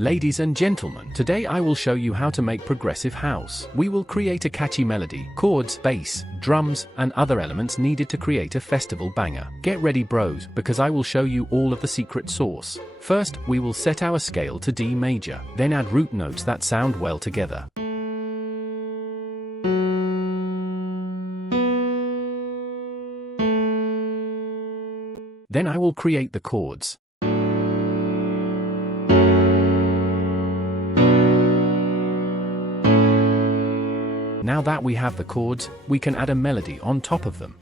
Ladies and gentlemen, today I will show you how to make progressive house. We will create a catchy melody, chords, bass, drums, and other elements needed to create a festival banger. Get ready bros, because I will show you all of the secret sauce. First, we will set our scale to D major, then add root notes that sound well together. Then I will create the chords. Now that we have the chords, we can add a melody on top of them.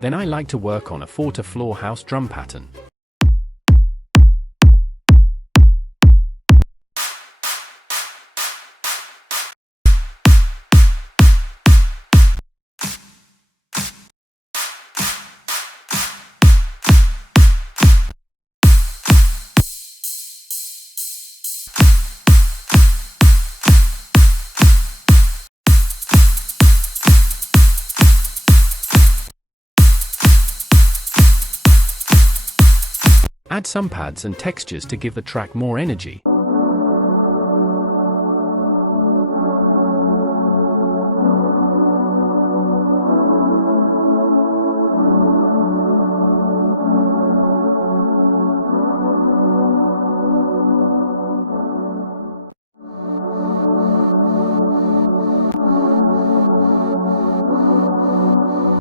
Then I like to work on a 4-to-floor house drum pattern. Add some pads and textures to give the track more energy.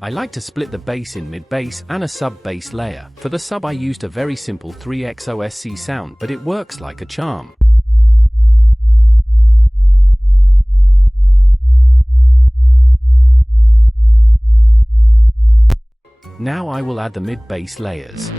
I like to split the bass in mid-bass and a sub-bass layer. For the sub I used a very simple 3XOSC sound, but it works like a charm. Now I will add the mid-bass layers.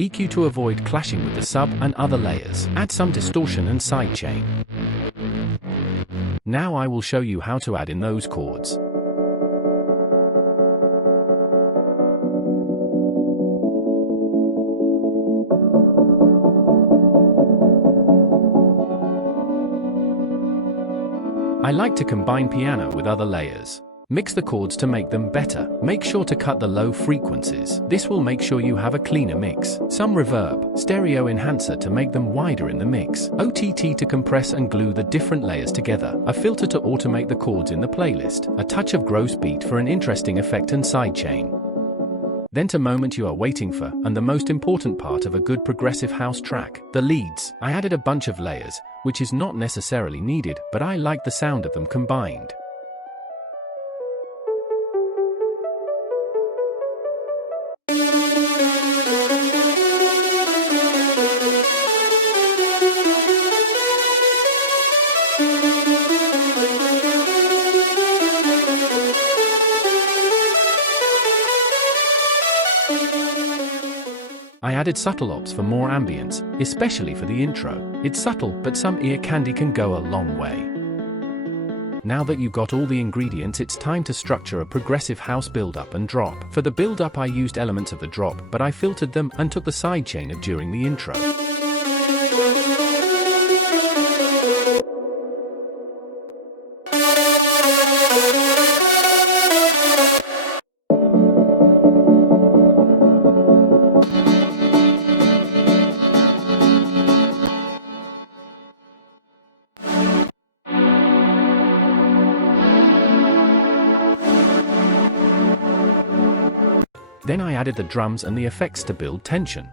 EQ to avoid clashing with the sub and other layers. Add some distortion and sidechain. Now I will show you how to add in those chords. I like to combine piano with other layers. Mix the chords to make them better. Make sure to cut the low frequencies. This will make sure you have a cleaner mix. Some reverb, stereo enhancer to make them wider in the mix. OTT to compress and glue the different layers together. A filter to automate the chords in the playlist. A touch of gross beat for an interesting effect and sidechain. Then to moment you are waiting for, and the most important part of a good progressive house track, the leads. I added a bunch of layers, which is not necessarily needed, but I like the sound of them combined. I added subtle arps for more ambience, especially for the intro. It's subtle, but some ear candy can go a long way. Now that you've got all the ingredients, it's time to structure a progressive house build-up and drop. For the build-up I used elements of the drop, but I filtered them and took the sidechain of during the intro. Then I added the drums and the effects to build tension.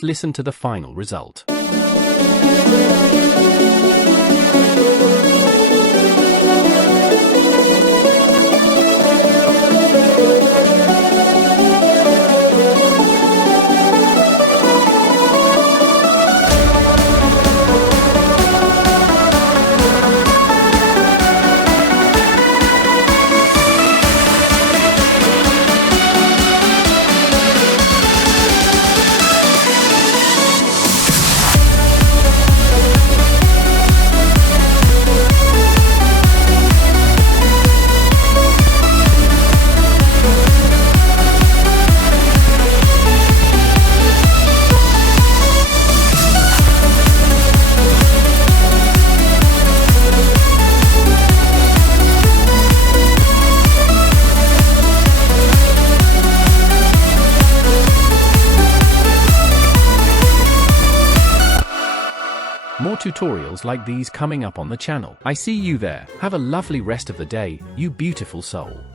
Let's listen to the final result. More tutorials like these coming up on the channel. I see you there. Have a lovely rest of the day, you beautiful soul.